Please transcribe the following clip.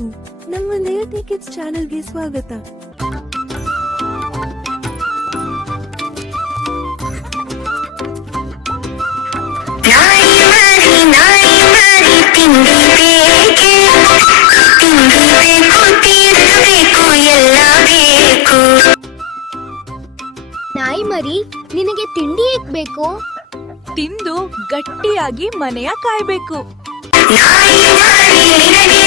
ಎಲ್ರಿಗೂ ನಮ್ಮ ನೇಟಿ ಕಿಡ್ಸ್ ಚಾನೆಲ್ಗೆ ಸ್ವಾಗತ. ನಾಯಿ ಮರಿ, ನಿನಗೆ ತಿಂಡಿ ಏಕ್ ಬೇಕು? ತಿಂದು ಗಟ್ಟಿಯಾಗಿ ಮನೆಯ ಕಾಯ್ಬೇಕು. ನಾಯಿ ಮರಿ ನಿನಗೆ